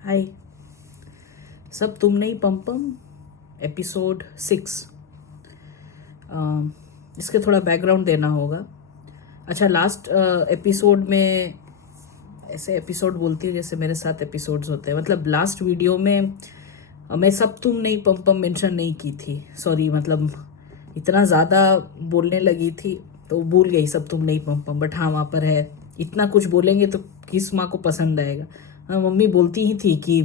हाय। सब तुम नहीं पम पम एपिसोड 6। इसके थोड़ा बैकग्राउंड देना होगा। अच्छा, लास्ट एपिसोड में ऐसे एपिसोड बोलती हूँ जैसे मेरे साथ एपिसोड्स होते हैं। मतलब लास्ट वीडियो में मैं सब तुम नहीं पम पम मेंशन नहीं की थी। सॉरी, मतलब इतना ज़्यादा बोलने लगी थी तो भूल गई सब तुम नहीं पम पम। बट हाँ, वहाँ पर है। इतना कुछ बोलेंगे तो किस माँ को पसंद आएगा। हाँ, मम्मी बोलती ही थी कि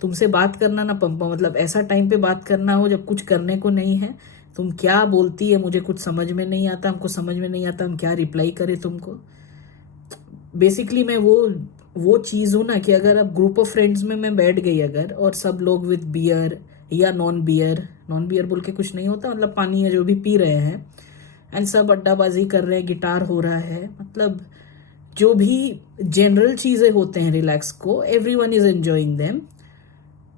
तुमसे बात करना ना पंपा, मतलब ऐसा टाइम पे बात करना हो जब कुछ करने को नहीं है। तुम क्या बोलती है मुझे कुछ समझ में नहीं आता, हमको समझ में नहीं आता हम क्या रिप्लाई करें तुमको। बेसिकली मैं वो चीज़ हूँ ना कि अगर अब ग्रुप ऑफ फ्रेंड्स में मैं बैठ गई अगर, और सब लोग विद बियर या नॉन बियर बोल के कुछ नहीं होता, मतलब पानी या जो भी पी रहे हैं, एंड सब अड्डाबाजी कर रहे हैं, गिटार हो रहा है, मतलब जो भी जनरल चीज़ें होते हैं रिलैक्स को, every one is enjoying them.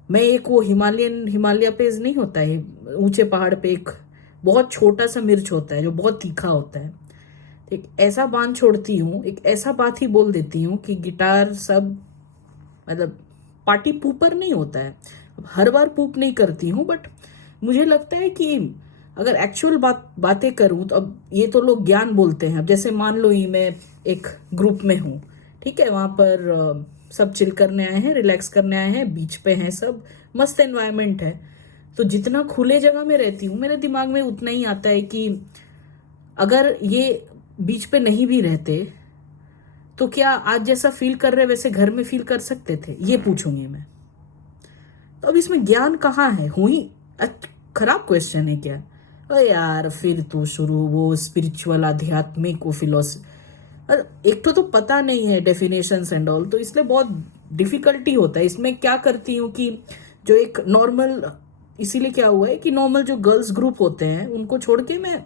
मैं एक वो हिमालय पेज नहीं होता है, ऊंचे पहाड़ पे एक बहुत छोटा सा मिर्च होता है जो बहुत तीखा होता है। एक ऐसा बांध छोड़ती हूँ, एक ऐसा बात ही बोल देती हूँ कि गिटार सब, मतलब पार्टी पूपर नहीं होता है। अब हर बार पूप नहीं करती हूँ, बट मुझे लगता है कि अगर एक्चुअल बातें करूँ तो अब ये तो लोग ज्ञान बोलते हैं। अब जैसे मान लो ही मैं एक ग्रुप में हूँ, ठीक है, वहां पर सब चिल करने आए हैं, रिलैक्स करने आए हैं, बीच पे हैं सब, मस्त एनवायरनमेंट है। तो जितना खुले जगह में रहती हूँ मेरे दिमाग में उतना ही आता है कि अगर ये बीच पे नहीं भी रहते तो क्या आज जैसा फील कर रहे वैसे घर में फील कर सकते थे, ये पूछूंगी मैं। तो अब इसमें ज्ञान कहाँ है? हुई खराब क्वेश्चन है क्या? अरे यार, फिर तो शुरू वो स्पिरिचुअल आध्यात्मिक वो फिलोसफी। एक तो पता नहीं है डेफिनेशंस एंड ऑल, तो इसलिए बहुत डिफिकल्टी होता है। इसमें क्या करती हूँ कि जो एक नॉर्मल, इसीलिए क्या हुआ है कि नॉर्मल जो गर्ल्स ग्रुप होते हैं उनको छोड़ के मैं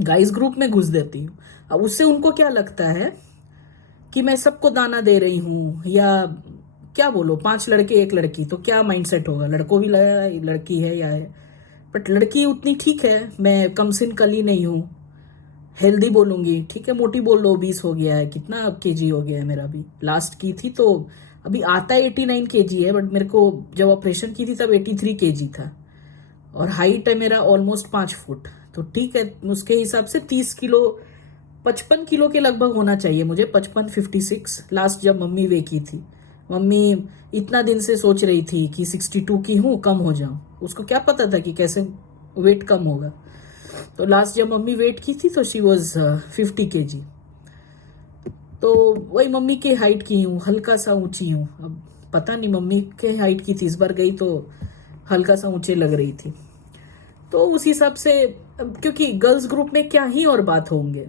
गाइस ग्रुप में घुस देती हूँ। अब उससे उनको क्या लगता है कि मैं सबको दाना दे रही हूँ, या क्या बोलो, 5 लड़के 1 लड़की, तो क्या माइंडसेट होगा? लड़कों भी लगा लड़की है या है, बट लड़की उतनी ठीक है, मैं कम सिन कली नहीं हूँ, हेल्दी बोलूंगी, ठीक है, मोटी बोल लो, 20 हो गया है, कितना केजी हो गया है मेरा भी, लास्ट की थी तो अभी आता है 89 केजी है, बट मेरे को जब ऑपरेशन की थी तब 83 केजी था, और हाइट है मेरा ऑलमोस्ट 5 फुट। तो ठीक है, उसके हिसाब से 30 किलो, 55 किलो के लगभग होना चाहिए मुझे, 55, 56 लास्ट जब मम्मी वे की थी। मम्मी इतना दिन से सोच रही थी कि 62 की हूँ, कम हो जाऊं, उसको क्या पता था कि कैसे वेट कम होगा। तो लास्ट जब मम्मी वेट की थी तो शी वॉज 50 केजी। तो वही मम्मी के हाइट की हूँ, हल्का सा ऊंची हूँ। अब पता नहीं मम्मी के हाइट की थी, इस बार गई तो हल्का सा ऊंचे लग रही थी। तो उस हिसाब से, क्योंकि गर्ल्स ग्रुप में क्या ही और बात होंगे,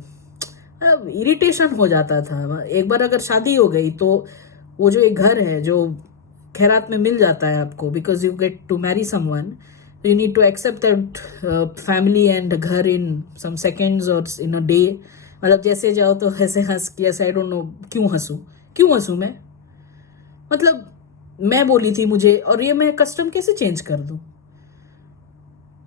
अब इरिटेशन हो जाता था। एक बार अगर शादी हो गई तो वो जो एक घर है जो खैरात में मिल जाता है आपको, because you get to marry someone, you need to accept that family and घर इन सम सेकेंड्स और इन अ डे। मतलब जैसे जाओ तो ऐसे हंस के, ऐसे आई डोंट नो क्यों हंसू मैं, मतलब मैं बोली थी मुझे, और ये मैं कस्टम कैसे चेंज कर दूं?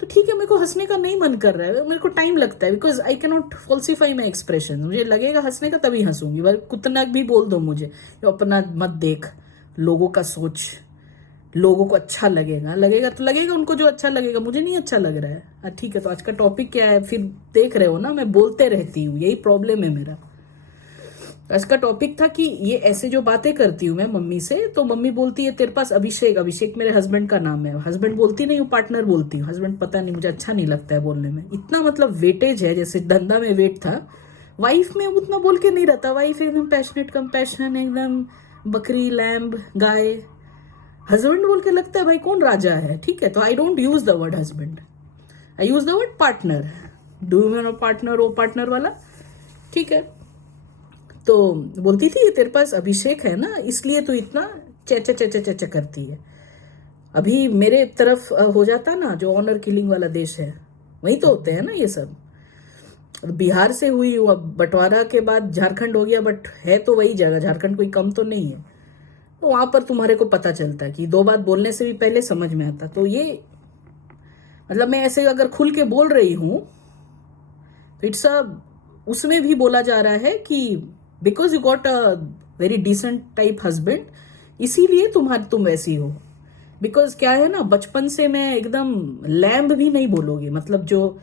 तो ठीक है, मेरे को हंसने का नहीं मन कर रहा है, मेरे को टाइम लगता है, because I can not falsify my expression. मुझे लगेगा हंसने का तभी हंसूंगी, भाई कुतना भी बोल दो मुझे, अपना मत देख, लोगों का सोच, लोगों को अच्छा लगेगा लगेगा तो लगेगा, उनको जो अच्छा लगेगा, मुझे नहीं अच्छा लग रहा है। ठीक है, तो आज का टॉपिक क्या है? फिर देख रहे हो ना, मैं बोलते रहती हूँ, यही प्रॉब्लम है मेरा। आज का टॉपिक था कि ये ऐसे जो बातें करती हूँ मैं मम्मी से, तो मम्मी बोलती है तेरे पास अभिषेक, अभिषेक मेरे हस्बैंड का नाम है, हस्बैंड बोलती नहीं हूँ, पार्टनर बोलती हूँ। हस्बैंड पता नहीं, मुझे अच्छा नहीं लगता है बोलने में, इतना मतलब वेटेज है, जैसे धंधा में वेट था, वाइफ में उतना बोल के नहीं रहता। वाइफ एकदम पैशनेट कंपैशन, एकदम बकरी लैम्ब गाय। हस्बैंड बोल के लगता है भाई कौन राजा है। ठीक है, तो I don't use the word husband, I use the word partner. Do you know partner, वो पार्टनर वाला, ठीक है। तो बोलती थी ये तेरे पास अभिषेक है ना, इसलिए तू इतना चेचा चेचा चेचा करती है। अभी मेरे तरफ हो जाता ना, जो ऑनर किलिंग वाला देश है, वही तो होते हैं ना ये सब। बिहार से हुई हूँ, अब बंटवारा के बाद झारखंड हो गया, बट है तो वही जगह, झारखंड कोई कम तो नहीं है। तो वहां पर तुम्हारे को पता चलता है कि 2 बात बोलने से भी पहले समझ में आता। तो ये मतलब मैं ऐसे अगर खुल के बोल रही हूँ तो इट्स अ, उसमें भी बोला जा रहा है कि because you got a very decent type husband, इसीलिए तुम वैसी हो। बिकॉज क्या है ना, बचपन से मैं एकदम लैम्ब भी नहीं बोलोगे, मतलब जो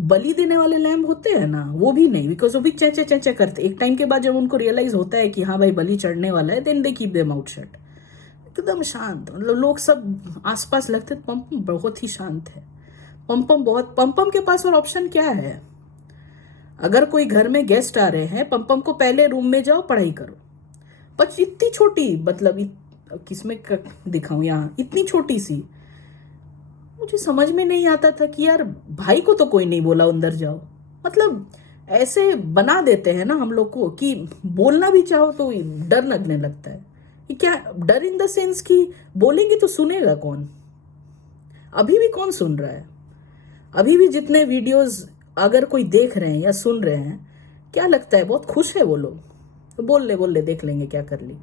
बलि देने वाले लैम्ब होते हैं ना, वो भी नहीं, बिकॉज वो भी चेंचे चेंचे करते। एक टाइम के बाद जब उनको रियलाइज होता है कि हाँ भाई बलि चढ़ने वाला है, then they keep them out shut. एकदम शांत, मतलब लोग सब आसपास लगते, पम्पम बहुत ही शांत है। पम्पम के पास और ऑप्शन क्या है? अगर कोई घर में गेस्ट आ रहे हैं, पम्पम को पहले रूम में जाओ, पढ़ाई करो। बस इतनी छोटी, मतलब किसमें दिखाऊं, यहाँ इतनी छोटी सी। मुझे समझ में नहीं आता था कि यार भाई को तो कोई नहीं बोला अंदर जाओ, मतलब ऐसे बना देते हैं ना हम लोग को कि बोलना भी चाहो तो डर लगने लगता है। ये क्या डर, इन द सेंस कि बोलेंगे तो सुनेगा कौन? अभी भी कौन सुन रहा है? अभी भी जितने वीडियोस अगर कोई देख रहे हैं या सुन रहे हैं, क्या लगता है बहुत खुश है वो लोग? तो बोल ले देख लेंगे क्या कर ली,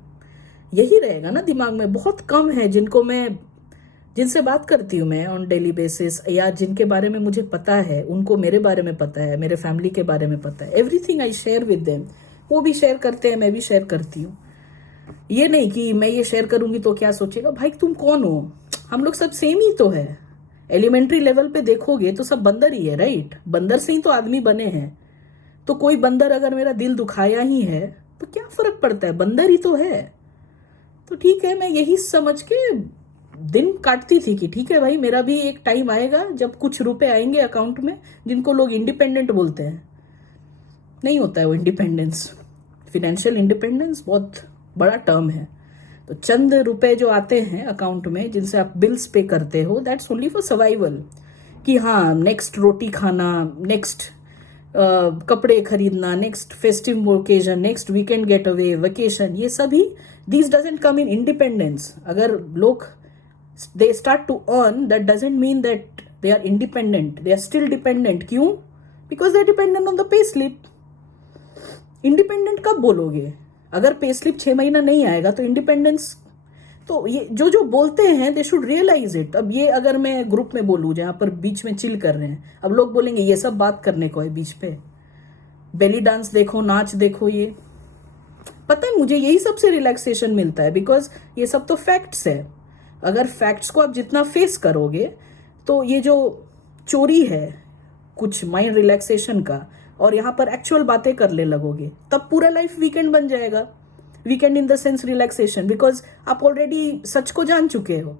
यही रहेगा ना दिमाग में। बहुत कम है जिनसे बात करती हूँ मैं ऑन डेली बेसिस, या जिनके बारे में मुझे पता है, उनको मेरे बारे में पता है, मेरे फैमिली के बारे में पता है। Everything I share with them. वो भी शेयर करते हैं, मैं भी शेयर करती हूँ। ये नहीं कि मैं ये शेयर करूंगी तो क्या सोचेगा, भाई तुम कौन हो? हम लोग सब सेम ही तो है। एलिमेंट्री लेवल पे देखोगे तो सब बंदर ही है, राइट? बंदर से ही तो आदमी बने हैं। तो कोई बंदर अगर मेरा दिल दुखाया ही है तो क्या फर्क पड़ता है, बंदर ही तो है। तो ठीक है, मैं यही समझ के दिन काटती थी कि ठीक है भाई, मेरा भी एक टाइम आएगा जब कुछ रुपए आएंगे अकाउंट में, जिनको लोग इंडिपेंडेंट बोलते हैं। नहीं होता है वो इंडिपेंडेंस। फिनेंशियल इंडिपेंडेंस बहुत बड़ा टर्म है। तो चंद रुपए जो आते हैं अकाउंट में, जिनसे आप बिल्स पे करते हो, दैट्स ओनली फॉर सर्वाइवल। कि हाँ, नेक्स्ट रोटी खाना, नेक्स्ट कपड़े खरीदना, next festive occasion, next weekend get away, vacation, ये सभी this doesn't come in independence. अगर लोग they start to earn, that doesn't mean that they are independent, they are still dependent. क्यों? Because they are dependent on the pay slip. Independent कब बोलोगे? अगर pay slip 6 महीना नहीं आएगा तो इंडिपेंडेंस। तो ये जो बोलते हैं, दे शुड रियलाइज इट। अब ये अगर मैं ग्रुप में बोलूं जहां पर बीच में चिल कर रहे हैं, अब लोग बोलेंगे ये सब बात करने को है बीच पे, बेली डांस देखो, नाच देखो। ये पता है मुझे यही सबसे रिलैक्सेशन मिलता है, बिकॉज ये सब तो फैक्ट्स है। अगर फैक्ट्स को आप जितना फेस करोगे, तो ये जो चोरी है कुछ माइंड रिलैक्सेशन का, और यहाँ पर एक्चुअल बातें करने लगोगे, तब पूरा लाइफ वीकेंड बन जाएगा। Weekend in the sense relaxation, because आप ऑलरेडी सच को जान चुके हो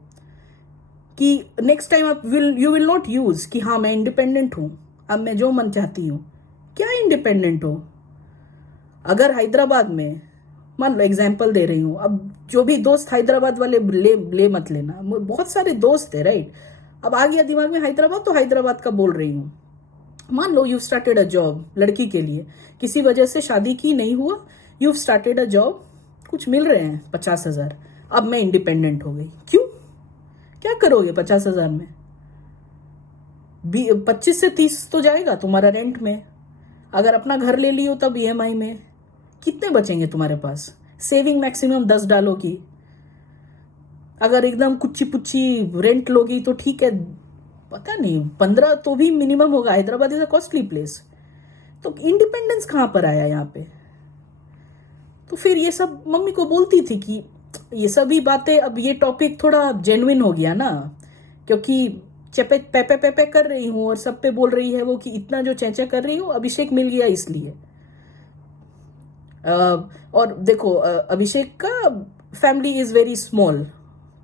कि नेक्स्ट टाइम आप यू विल नॉट यूज कि हाँ मैं इंडिपेंडेंट हूं, अब मैं जो मन चाहती हूं। क्या इंडिपेंडेंट हो? अगर हैदराबाद में, मान लो एग्जाम्पल दे रही हूँ, अब जो भी दोस्त हैदराबाद वाले ले मत लेना, बहुत सारे दोस्त है, राइट? अब आ गया दिमाग में हैदराबाद, तो हैदराबाद का बोल रही हूँ। मान लो यू स्टार्टेड अ जॉब, लड़की के लिए किसी वजह से शादी की नहीं हुआ, यू स्टार्टेड अ जॉब, कुछ मिल रहे हैं 50,000, अब मैं इंडिपेंडेंट हो गई। क्यों? क्या करोगे 50,000 में? 25 से 30 तो जाएगा तुम्हारा रेंट में। अगर अपना घर ले लियो तब ईएमआई में कितने बचेंगे तुम्हारे पास? सेविंग मैक्सिमम 10 डालो की। अगर एकदम कुच्ची पुच्ची रेंट लोगी तो ठीक है, पता नहीं 15 तो भी मिनिमम होगा। Hyderabad is a costly place. तो इंडिपेंडेंस कहां पर आया यहाँ पे? तो फिर ये सब मम्मी को बोलती थी कि ये सभी बातें, अब ये टॉपिक थोड़ा जेन्युइन हो गया ना, क्योंकि चेपे पेपे पेपे कर रही हूँ और सब पे बोल रही है वो कि इतना जो चेंचे कर रही हूँ, अभिषेक मिल गया इसलिए। और देखो, अभिषेक का फैमिली इज वेरी स्मॉल,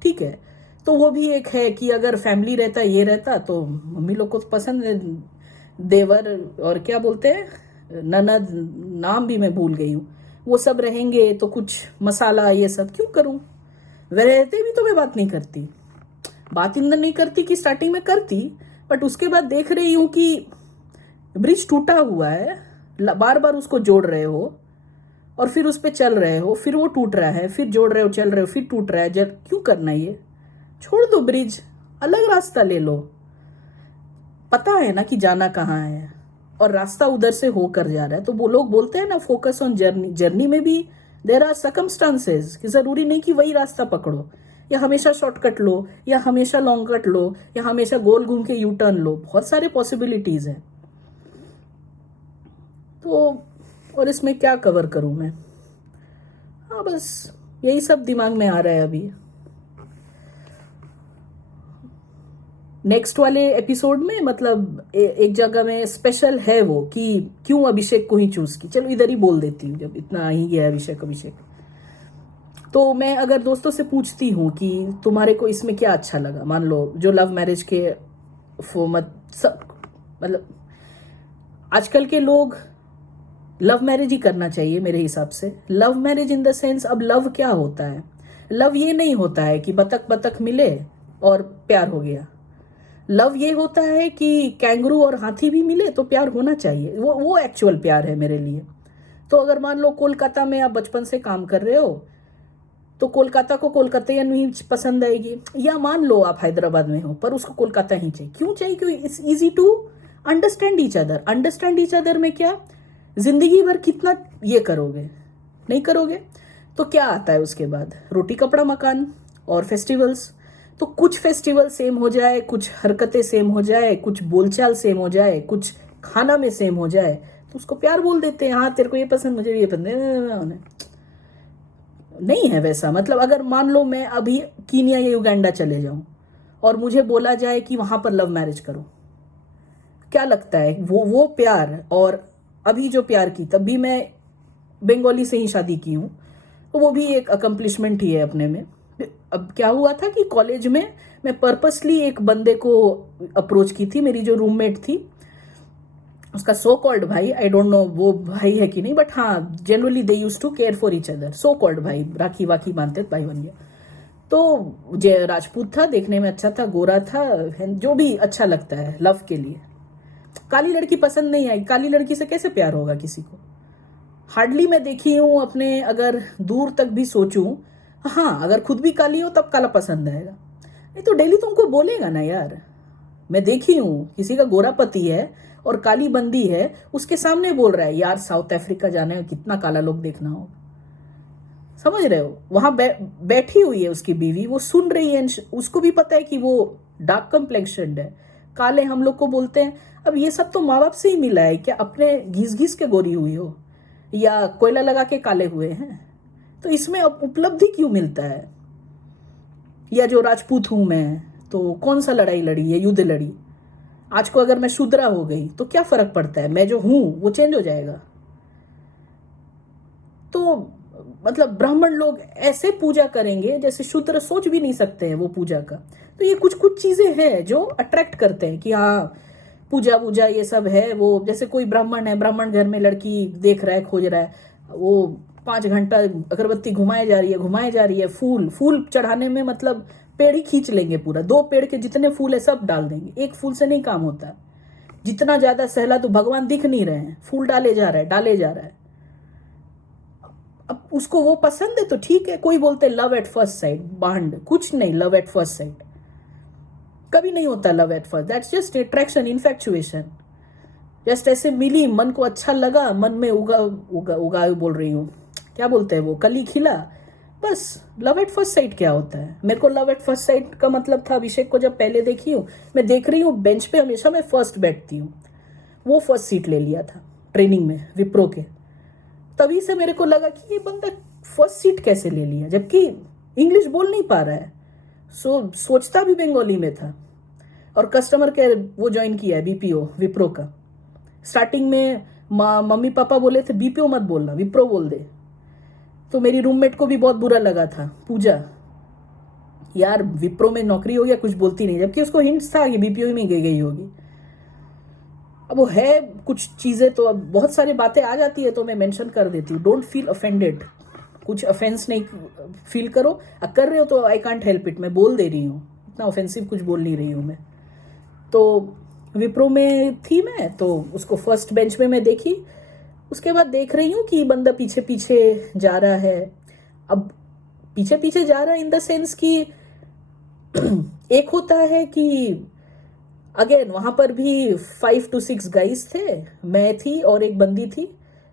ठीक है? तो वो भी एक है कि अगर फैमिली रहता, ये रहता, तो मम्मी लोग को पसंद है देवर, और क्या बोलते हैं, ननद, नाम भी मैं भूल गई हूँ, वो सब रहेंगे तो कुछ मसाला ये सब क्यों करूं? वे रहते भी तो मैं बात नहीं करती, बात इंदर नहीं करती कि स्टार्टिंग में करती, बट उसके बाद देख रही हूं कि ब्रिज टूटा हुआ है, बार बार उसको जोड़ रहे हो और फिर उस पर चल रहे हो, फिर वो टूट रहा है, फिर जोड़ रहे हो, चल रहे हो, फिर टूट रहा है। क्यों करना? ये छोड़ दो ब्रिज, अलग रास्ता ले लो। पता है ना कि जाना कहाँ है, और रास्ता उधर से होकर जा रहा है। तो वो लोग बोलते हैं ना, फोकस ऑन जर्नी। जर्नी में भी देर आर सर्कमस्टांसेस कि जरूरी नहीं कि वही रास्ता पकड़ो, या हमेशा शॉर्टकट लो, या हमेशा लॉन्ग कट लो, या हमेशा गोल घूम के यू टर्न लो। बहुत सारे पॉसिबिलिटीज हैं। तो और इसमें क्या कवर करूं मैं? हाँ, बस यही सब दिमाग में आ रहा है अभी। नेक्स्ट वाले एपिसोड में मतलब एक जगह में स्पेशल है वो कि क्यों अभिषेक को ही चूज की। चलो इधर ही बोल देती हूँ, जब इतना ही गया अभिषेक अभिषेक। तो मैं अगर दोस्तों से पूछती हूँ कि तुम्हारे को इसमें क्या अच्छा लगा, मान लो जो लव मैरिज के मतलब आजकल के लोग लव मैरिज ही करना चाहिए मेरे हिसाब से। Love marriage in the sense, अब लव क्या होता है? लव ये नहीं होता है कि बतख बतख मिले और प्यार हो गया। लव ये होता है कि कैंगरू और हाथी भी मिले तो प्यार होना चाहिए। वो एक्चुअल प्यार है मेरे लिए। तो अगर मान लो कोलकाता में आप बचपन से काम कर रहे हो तो कोलकाता को कोलकातियन ही पसंद आएगी, या मान लो आप हैदराबाद में हो पर उसको कोलकाता ही चाहिए। क्यों चाहिए? क्योंकि it's easy to understand each other. Understand each other में क्या, जिंदगी भर कितना ये करोगे, नहीं करोगे तो क्या आता है उसके बाद? रोटी कपड़ा मकान और फेस्टिवल्स। तो कुछ फेस्टिवल सेम हो जाए, कुछ हरकतें सेम हो जाए, कुछ बोलचाल सेम हो जाए, कुछ खाना में सेम हो जाए तो उसको प्यार बोल देते हैं। हाँ तेरे को ये पसंद, मुझे भी ये पसंद। नहीं है वैसा। मतलब अगर मान लो मैं अभी कीनिया या युगांडा चले जाऊं और मुझे बोला जाए कि वहां पर लव मैरिज करो, क्या लगता है वो प्यार? और अभी जो प्यार की, तब भी मैं बंगाली से ही शादी की हूँ, तो वो भी एक अकम्पलिशमेंट ही है अपने में। अब क्या हुआ था कि कॉलेज में मैं पर्पसली एक बंदे को अप्रोच की थी, मेरी जो रूममेट थी उसका सो कॉल्ड भाई, आई डोंट नो वो भाई है कि नहीं, बट हाँ generally they use to care for each other. So called भाई, राखी वाखी बांधते भाई बन गया। तो जय राजपूत था, देखने में अच्छा था, गोरा था, जो भी अच्छा लगता है लव के लिए। काली लड़की पसंद नहीं आई। काली लड़की से कैसे प्यार होगा किसी को? हार्डली मैं देखी हूं अपने, अगर दूर तक भी सोचूं, हाँ अगर खुद भी काली हो तब काला पसंद आएगा, नहीं तो डेली तुमको बोलेगा ना यार। मैं देखी हूं किसी का गोरा पति है और काली बंदी है, उसके सामने बोल रहा है यार साउथ अफ्रीका जाने में कितना काला लोग देखना हो। समझ रहे हो? वहां बैठी हुई है उसकी बीवी, वो सुन रही है, उसको भी पता है कि वो डार्क कम्प्लेक्शन्ड है, काले हम लोग को बोलते हैं। अब ये सब तो माँ बाप से ही मिला है क्या? अपने घिस घिस के गोरी हुई हो या कोयला लगा के काले हुए हैं? तो इसमें अब उपलब्धि क्यों मिलता है? या जो राजपूत हूं मैं तो कौन सा लड़ाई लड़ी है, युद्ध लड़ी? आज को अगर मैं शूद्रा हो गई तो क्या फर्क पड़ता है? मैं जो हूं वो चेंज हो जाएगा। तो मतलब ब्राह्मण लोग ऐसे पूजा करेंगे जैसे शूद्र सोच भी नहीं सकते हैं वो पूजा का। तो ये कुछ कुछ चीजें हैं जो अट्रैक्ट करते हैं कि हाँ पूजा वूजा ये सब है। वो जैसे कोई ब्राह्मण है, ब्राह्मण घर में लड़की देख रहा है, खोज रहा है, वो 5 घंटा अगरबत्ती घुमाए जा रही है, फूल फूल चढ़ाने में मतलब पेड़ ही खींच लेंगे पूरा। 2 पेड़ के जितने फूल है सब डाल देंगे, एक फूल से नहीं काम होता। जितना ज्यादा सहला तो भगवान दिख नहीं रहे हैं, फूल डाले जा रहा है डाले जा रहा है। अब उसको वो पसंद है तो ठीक है। कोई बोलते love at first sight, bond कुछ नहीं। लव एट फर्स्ट साइट कभी नहीं होता। Love at first, that's just attraction, infatuation. Just ऐसे मिली, मन को अच्छा लगा, मन में उगा बोल रही हूँ, क्या बोलते हैं वो, कली खिला, बस। लव एट फर्स्ट साइट क्या होता है? मेरे को लव एट फर्स्ट साइट का मतलब था अभिषेक को जब पहले देखी हूँ, मैं देख रही हूँ बेंच पे हमेशा मैं फर्स्ट बैठती हूँ, वो फर्स्ट सीट ले लिया था ट्रेनिंग में विप्रो के। तभी से मेरे को लगा कि ये बंदा फर्स्ट सीट कैसे ले लिया, जबकि इंग्लिश बोल नहीं पा रहा है। सोचता भी बंगाली में था। और कस्टमर केयर वो ज्वाइन किया है, बीपीओ विप्रो का। स्टार्टिंग में मम्मी पापा बोले थे बीपीओ मत बोलना, विप्रो बोल दे। तो मेरी रूममेट को भी बहुत बुरा लगा था, पूजा यार विप्रो में नौकरी हो गया, कुछ बोलती नहीं, जबकि उसको हिंट्स था कि बीपीओ में गई होगी। अब वो है कुछ चीजें, तो अब बहुत सारी बातें आ जाती है तो मैं मेंशन कर देती हूँ। डोंट फील ऑफेंडेड, कुछ ऑफेंस नहीं फील करो। कर रहे हो तो आई कांट हेल्प इट, मैं बोल दे रही हूँ, इतना ऑफेंसिव कुछ बोल नहीं रही हूँ मैं। तो विप्रो में थी मैं, तो उसको फर्स्ट बेंच में मैं देखी। उसके बाद देख रही हूँ कि बंदा पीछे पीछे जा रहा है। अब पीछे पीछे जा रहा है इन द सेंस कि एक होता है कि अगेन वहां पर भी 5 to 6 गाइज थे, मैं थी और एक बंदी थी।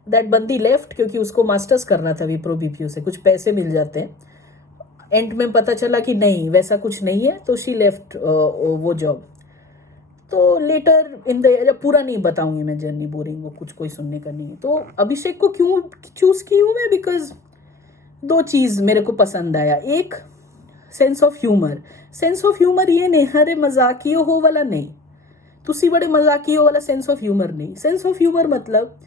दैट बंदी लेफ्ट क्योंकि उसको मास्टर्स करना था विप्रो बीपीओ से, कुछ पैसे मिल जाते हैं। एंड में पता चला कि नहीं वैसा कुछ नहीं है, तो शी लेफ्ट वो जॉब। तो लेटर इन द, पूरा नहीं बताऊंगी मैं जर्नी, बोरिंग, वो कुछ कोई सुनने का नहीं है। तो अभिषेक को क्यों चूज की हूं मैं? बिकॉज दो चीज़ मेरे को पसंद आया। एक, sense of humour. Sense of humour ये नहीं अरे मजाकियो हो वाला नहीं, तुसी बड़े मजाकियो वाला सेंस ऑफ ह्यूमर नहीं। सेंस ऑफ ह्यूमर मतलब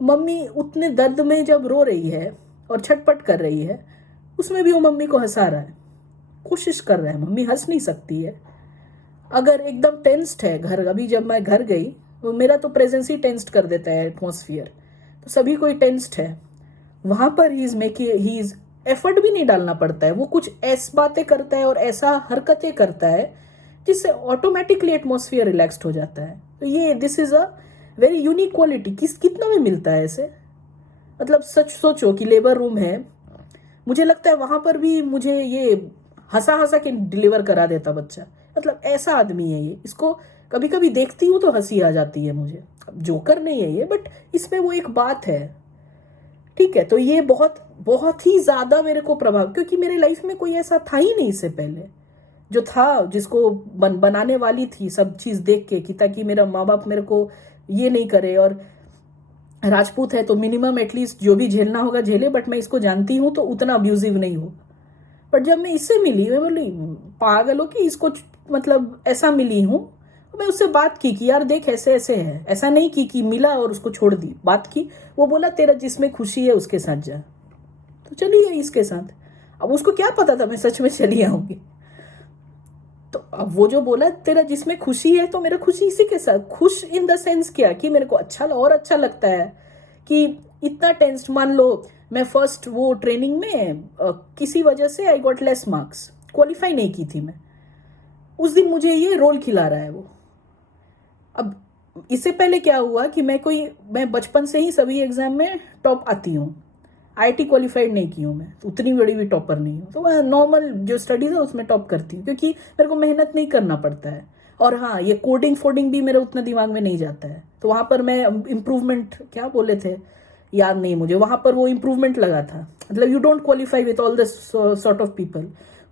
मम्मी उतने दर्द में जब रो रही है और छटपट कर रही है, उसमें भी वो मम्मी को हंसा रहा है, कोशिश कर रहा है। मम्मी हंस नहीं सकती है। अगर एकदम टेंस्ड है घर, अभी जब मैं घर गई तो मेरा तो प्रेजेंस ही टेंस्ड कर देता है एटमॉस्फियर, तो सभी कोई टेंस्ड है। वहां पर ही इज एफर्ट भी नहीं डालना पड़ता है, वो कुछ ऐसी बातें करता है और ऐसा हरकतें करता है जिससे ऑटोमेटिकली एटमॉस्फियर रिलैक्स्ड हो जाता है। तो ये this is a very unique quality. कितना में मिलता है ऐसे? मतलब सच सोचो कि लेबर रूम है, मुझे लगता है वहां पर भी मुझे ये हंसा हंसा के डिलीवर करा देता बच्चा। मतलब ऐसा आदमी है ये। इसको कभी कभी देखती हूँ तो हंसी आ जाती है मुझे। अब जोकर नहीं है ये, बट इसमें वो एक बात है, ठीक है। तो ये बहुत बहुत ही ज्यादा मेरे को प्रभाव, क्योंकि मेरे लाइफ में कोई ऐसा था ही नहीं इससे पहले जो था, जिसको बनाने वाली थी सब चीज देख के, कि ताकि मेरा माँ बाप मेरे को ये नहीं करे। और राजपूत है तो मिनिमम एटलीस्ट जो भी झेलना होगा झेले, बट मैं इसको जानती हूँ तो उतना अब्यूजिव नहीं हो। बट जब मैं इससे मिली, मैं बोली पागल हो कि इसको मतलब ऐसा मिली हूँ। मैं उससे बात की कि यार देख ऐसे ऐसे है, ऐसा नहीं कि मिला और उसको छोड़ दी। बात की, वो बोला तेरा जिसमें खुशी है उसके साथ जा, तो चली गई इसके साथ। अब उसको क्या पता था मैं सच में चली आऊंगी। तो अब वो जो बोला तेरा जिसमें खुशी है, तो मेरा खुशी इसी के साथ। खुश इन द सेंस क्या कि मेरे को अच्छा और अच्छा लगता है कि इतना टेंस्ड। मान लो मैं फर्स्ट वो ट्रेनिंग में किसी वजह से I got less marks, qualify नहीं की थी मैं। उस दिन मुझे ये रोल खिला रहा है वो। अब इससे पहले क्या हुआ कि मैं बचपन से ही सभी एग्जाम में टॉप आती हूँ। आईआईटी क्वालिफाइड नहीं की हूँ मैं, तो उतनी बड़ी भी टॉपर नहीं हूँ। तो मैं नॉर्मल जो स्टडीज है उसमें टॉप करती हूँ, क्योंकि मेरे को मेहनत नहीं करना पड़ता है। और हाँ, ये कोडिंग फोडिंग भी मेरे उतना दिमाग में नहीं जाता है, तो वहाँ पर मैं इम्प्रूवमेंट क्या बोले थे याद नहीं मुझे, वहाँ पर वो इम्प्रूवमेंट लगा था। मतलब you don't qualify with all this sort of people.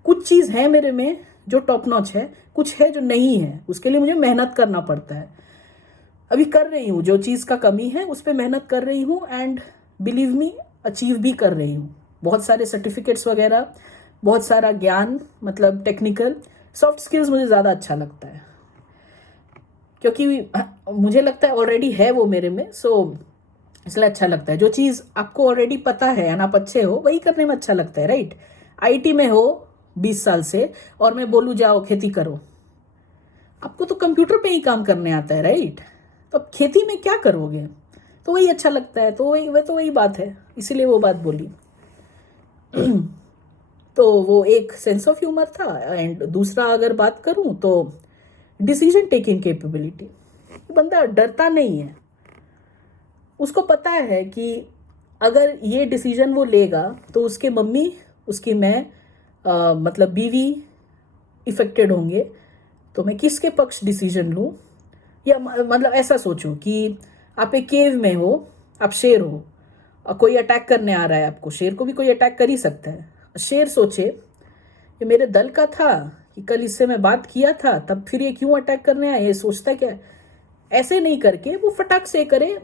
कुछ चीज़ है मेरे में जो टॉप नॉच है, कुछ है जो नहीं है, उसके लिए मुझे मेहनत करना पड़ता है। अभी कर रही हूँ, जो चीज़ का कमी है उस पर मेहनत कर रही हूँ, एंड बिलीव मी अचीव भी कर रही हूँ। बहुत सारे सर्टिफिकेट्स वगैरह, बहुत सारा ज्ञान, मतलब टेक्निकल सॉफ्ट स्किल्स मुझे ज़्यादा अच्छा लगता है, क्योंकि मुझे लगता है ऑलरेडी है वो मेरे में, सो इसलिए अच्छा लगता है। जो चीज़ आपको ऑलरेडी पता है एंड आप अच्छे हो, वही करने में अच्छा लगता है, राइट। आईटी में हो 20 साल से और मैं बोलूँ जाओ खेती करो, आपको तो कंप्यूटर पे ही काम करने आता है, राइट। तो अब खेती में क्या करोगे, तो वही अच्छा लगता है। तो वही बात है, इसीलिए वो बात बोली। तो वो एक सेंस ऑफ ह्यूमर था। एंड दूसरा अगर बात करूं तो डिसीजन टेकिंग कैपेबिलिटी। बंदा डरता नहीं है, उसको पता है कि अगर ये डिसीजन वो लेगा तो उसके मम्मी, उसकी मैं मतलब बीवी इफेक्टेड होंगे, तो मैं किसके पक्ष डिसीजन लूं। या मतलब ऐसा सोचो कि आप एक केव में हो, आप शेर हो और कोई अटैक करने आ रहा है आपको। शेर को भी कोई अटैक कर ही सकता है। शेर सोचे ये मेरे दल का था कि कल इससे मैं बात किया था, तब फिर ये क्यों अटैक करने आया, ये सोचता क्या। ऐसे नहीं करके वो फटाक से करे,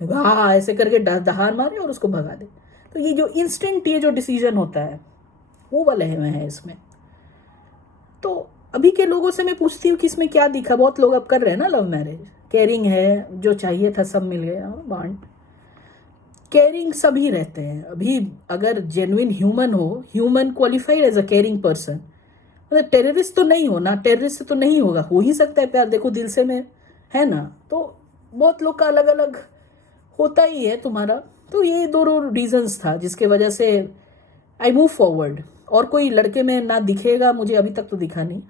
हाँ ऐसे करके दहाड़ मारे और उसको भगा दे। तो ये जो इंस्टेंट ये जो डिसीजन होता है वो वाला है इसमें। तो अभी के लोगों से मैं पूछती हूँ कि इसमें क्या दिखा। बहुत लोग अब कर रहे हैं ना लव मैरिज, केयरिंग है, जो चाहिए था सब मिल गया, बांट केयरिंग सभी रहते हैं। अभी अगर जेन्युइन ह्यूमन हो, human qualified as a caring person, मतलब टेररिस्ट तो नहीं हो ना, टेररिस्ट से तो नहीं होगा, हो ही सकता है प्यार, देखो दिल से में है ना। तो बहुत लोग का अलग अलग होता ही है तुम्हारा। तो ये दोनों रीजंस था जिसके वजह से आई मूव फॉरवर्ड। और कोई लड़के में ना दिखेगा मुझे, अभी तक तो दिखा नहीं।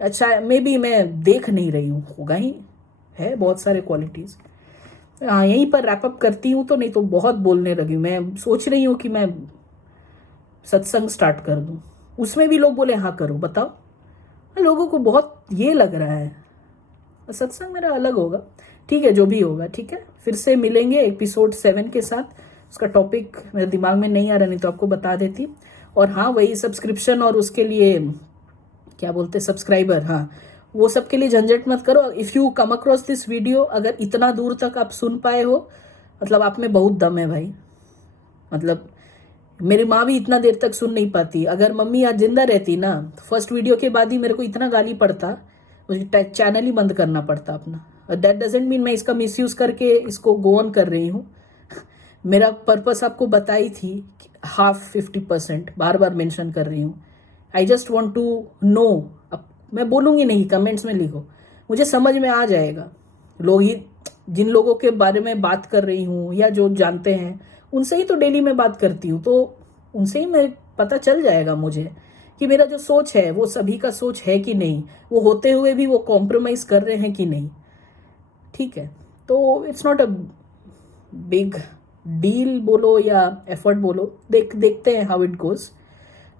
अच्छा मे बी मैं देख नहीं रही हूँ, होगा ही, है बहुत सारे क्वालिटीज। हाँ यहीं पर रैपअप करती हूँ, तो नहीं तो बहुत बोलने लगी। मैं सोच रही हूँ कि मैं सत्संग स्टार्ट कर दूँ, उसमें भी लोग बोले हाँ करो। बताओ, लोगों को बहुत ये लग रहा है सत्संग मेरा अलग होगा। ठीक है, जो भी होगा ठीक है। फिर से मिलेंगे एपिसोड 7 के साथ। उसका टॉपिक मेरे दिमाग में नहीं आ रहा, नहीं तो आपको बता देती। और हाँ वही सब्सक्रिप्शन और उसके लिए क्या बोलते सब्सक्राइबर, हाँ वो सब के लिए झंझट मत करो। If you come across this video, अगर इतना दूर तक आप सुन पाए हो, मतलब आप में बहुत दम है भाई। मतलब मेरी माँ भी इतना देर तक सुन नहीं पाती। अगर मम्मी आज जिंदा रहती ना, फर्स्ट वीडियो के बाद ही मेरे को इतना गाली पड़ता, मुझे चैनल ही बंद करना पड़ता अपना। दैट डजेंट मीन मैं इसका मिसयूज करके इसको गो ऑन कर रही हूँ। मेरा पर्पस आपको बताई थी, हाफ 50% बार बार मेंशन कर रही हूँ। I just want to know. अब मैं बोलूँगी नहीं, कमेंट्स में लिखो, मुझे समझ में आ जाएगा। लोग ही, जिन लोगों के बारे में बात कर रही हूँ या जो जानते हैं, उनसे ही तो डेली मैं बात करती हूँ, तो उनसे ही मैं पता चल जाएगा मुझे कि मेरा जो सोच है वो सभी का सोच है कि नहीं, वो होते हुए भी वो कॉम्प्रोमाइज़ कर रहे हैं कि नहीं। ठीक है, तो it's not a big deal बोलो या एफर्ट बोलो, देखते हैं how it goes.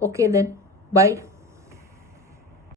Okay then, bye.